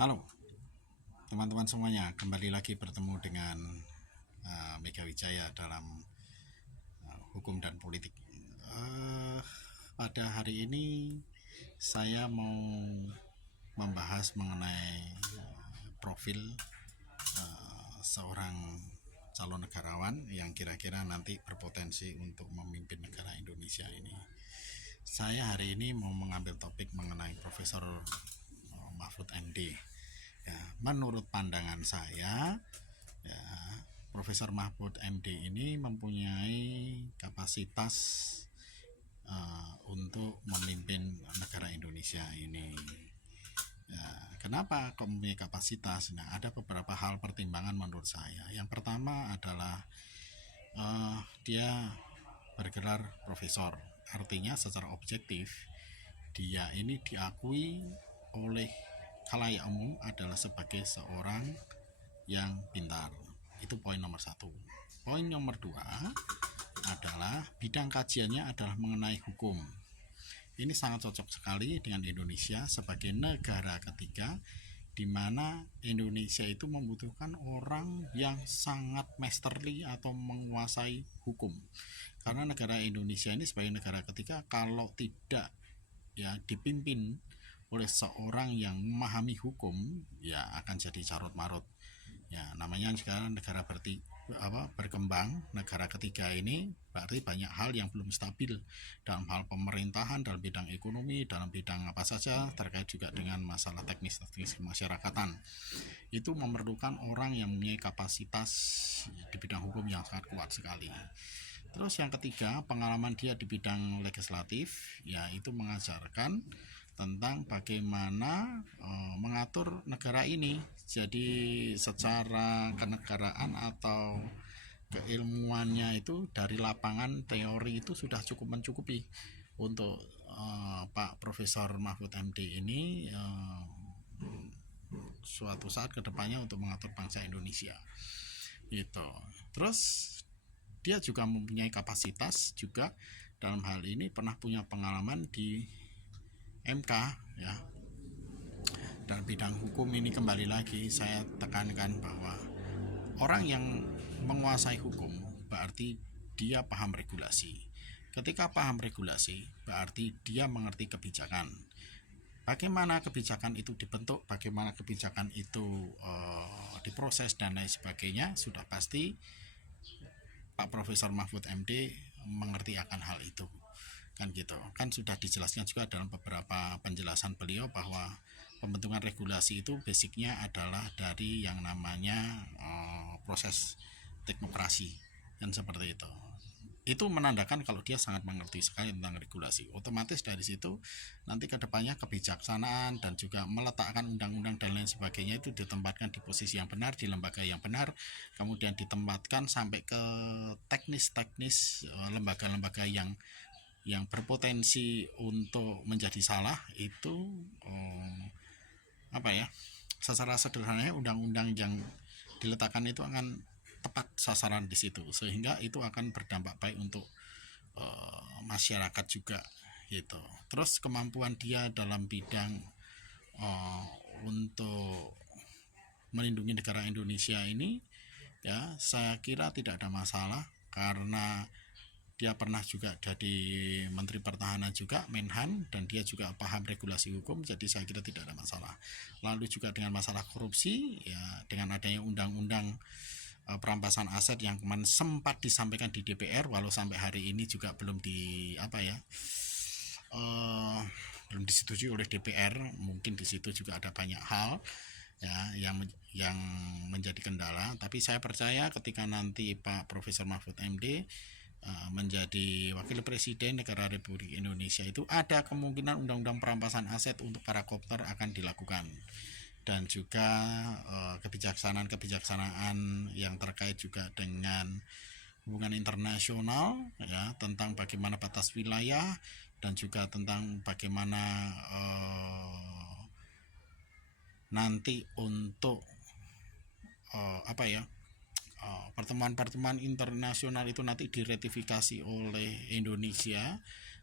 Halo teman-teman semuanya, kembali lagi bertemu dengan Mega Wijaya dalam hukum dan politik. Uh, Pada hari ini saya mau membahas mengenai profil seorang calon negarawan yang kira-kira nanti berpotensi untuk memimpin negara Indonesia ini. Saya hari ini mau mengambil topik mengenai Profesor Mahfud MD. Ya, menurut pandangan saya, ya, Profesor Mahfud MD ini mempunyai kapasitas untuk memimpin negara Indonesia ini. Ya, kenapa kok mempunyai kapasitas? Nah, ada beberapa hal pertimbangan menurut saya. Yang pertama adalah dia bergelar profesor, artinya secara objektif dia ini diakui oleh khalayak umum adalah sebagai seorang yang pintar. Itu poin nomor satu. Poin nomor dua adalah bidang kajiannya adalah mengenai hukum. Ini sangat cocok sekali dengan Indonesia sebagai negara ketiga, di mana Indonesia itu membutuhkan orang yang sangat masterly atau menguasai hukum. Karena negara Indonesia ini sebagai negara ketiga, kalau tidak ya dipimpin oleh seorang yang memahami hukum, ya akan jadi carut marut. Ya, namanya sekarang negara berkembang, negara ketiga ini berarti banyak hal yang belum stabil dalam hal pemerintahan, dalam bidang ekonomi, dalam bidang apa saja terkait juga dengan masalah teknis-teknis kemasyarakatan. Itu memerlukan orang yang mempunyai kapasitas di bidang hukum yang sangat kuat sekali. Terus yang ketiga, pengalaman dia di bidang legislatif, yaitu mengajarkan tentang bagaimana mengatur negara ini. Jadi secara kenegaraan atau keilmuannya itu dari lapangan teori itu sudah cukup mencukupi untuk Pak Profesor Mahfud MD ini suatu saat kedepannya untuk mengatur bangsa Indonesia. Itu. Terus dia juga mempunyai kapasitas juga dalam hal ini pernah punya pengalaman di MK ya. Dan bidang hukum ini kembali lagi saya tekankan bahwa orang yang menguasai hukum berarti dia paham regulasi. Ketika paham regulasi berarti dia mengerti kebijakan. Bagaimana kebijakan itu dibentuk, bagaimana kebijakan itu diproses dan lain sebagainya, sudah pasti Pak Profesor Mahfud MD mengerti akan hal itu. Kan gitu, kan sudah dijelaskan juga dalam beberapa penjelasan beliau bahwa pembentukan regulasi itu basicnya adalah dari yang namanya proses teknokrasi, dan seperti itu menandakan kalau dia sangat mengerti sekali tentang regulasi. Otomatis dari situ nanti kedepannya kebijaksanaan dan juga meletakkan undang-undang dan lain sebagainya itu ditempatkan di posisi yang benar, di lembaga yang benar, kemudian ditempatkan sampai ke teknis-teknis lembaga-lembaga yang berpotensi untuk menjadi salah itu apa ya, secara sederhananya undang-undang yang diletakkan itu akan tepat sasaran di situ, sehingga itu akan berdampak baik untuk masyarakat juga gitu. Terus kemampuan dia dalam bidang uh, untuk melindungi negara Indonesia ini, ya saya kira tidak ada masalah, karena dia pernah juga jadi Menteri Pertahanan juga, Menhan, dan dia juga paham regulasi hukum, jadi saya kira tidak ada masalah. Lalu juga dengan masalah korupsi, ya dengan adanya undang-undang perampasan aset yang kemarin sempat disampaikan di DPR, walau sampai hari ini juga belum di apa ya, belum disetujui oleh DPR. Mungkin di situ juga ada banyak hal ya yang menjadi kendala, tapi saya percaya ketika nanti Pak Profesor Mahfud MD menjadi wakil presiden negara Republik Indonesia, itu ada kemungkinan undang-undang perampasan aset untuk para kopter akan dilakukan, dan juga kebijaksanaan-kebijaksanaan yang terkait juga dengan hubungan internasional ya, tentang bagaimana batas wilayah dan juga tentang bagaimana nanti untuk apa ya, pertemuan-pertemuan internasional itu nanti diratifikasi oleh Indonesia,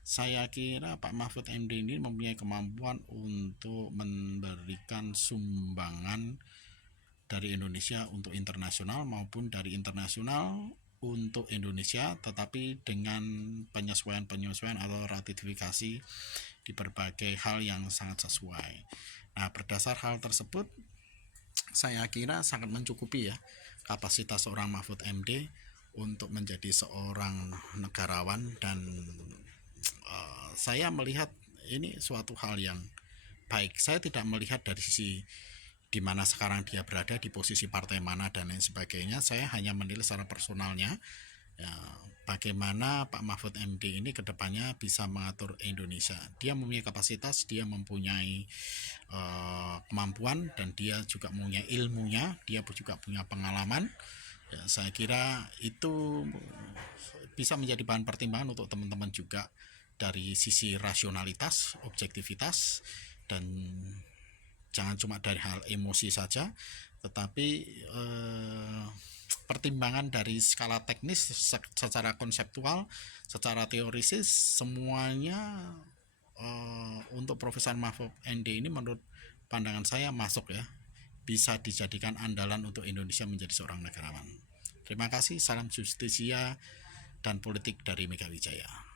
Saya kira Pak Mahfud MD ini mempunyai kemampuan untuk memberikan sumbangan dari Indonesia untuk internasional maupun dari internasional untuk Indonesia, tetapi dengan penyesuaian atau ratifikasi di berbagai hal yang sangat sesuai. Nah, berdasar hal tersebut, saya kira sangat mencukupi ya kapasitas seorang Mahfud MD untuk menjadi seorang negarawan, dan saya melihat ini suatu hal yang baik. Saya tidak melihat dari sisi di mana sekarang dia berada, di posisi partai mana dan lain sebagainya. Saya hanya menilai secara personalnya ya, bagaimana Pak Mahfud MD ini kedepannya bisa mengatur Indonesia. Dia mempunyai kapasitas, dia mempunyai kemampuan, dan dia juga mempunyai ilmunya, dia juga punya pengalaman. Ya, saya kira itu bisa menjadi bahan pertimbangan untuk teman-teman juga dari sisi rasionalitas, objektivitas, dan jangan cuma dari hal emosi saja, tetapi pertimbangan dari skala teknis, secara konseptual, secara teorisis, semuanya untuk Profesor Mahfud MD ini menurut pandangan saya masuk ya, bisa dijadikan andalan untuk Indonesia menjadi seorang negarawan. Terima kasih, salam justisia dan politik dari Mega Wijaya.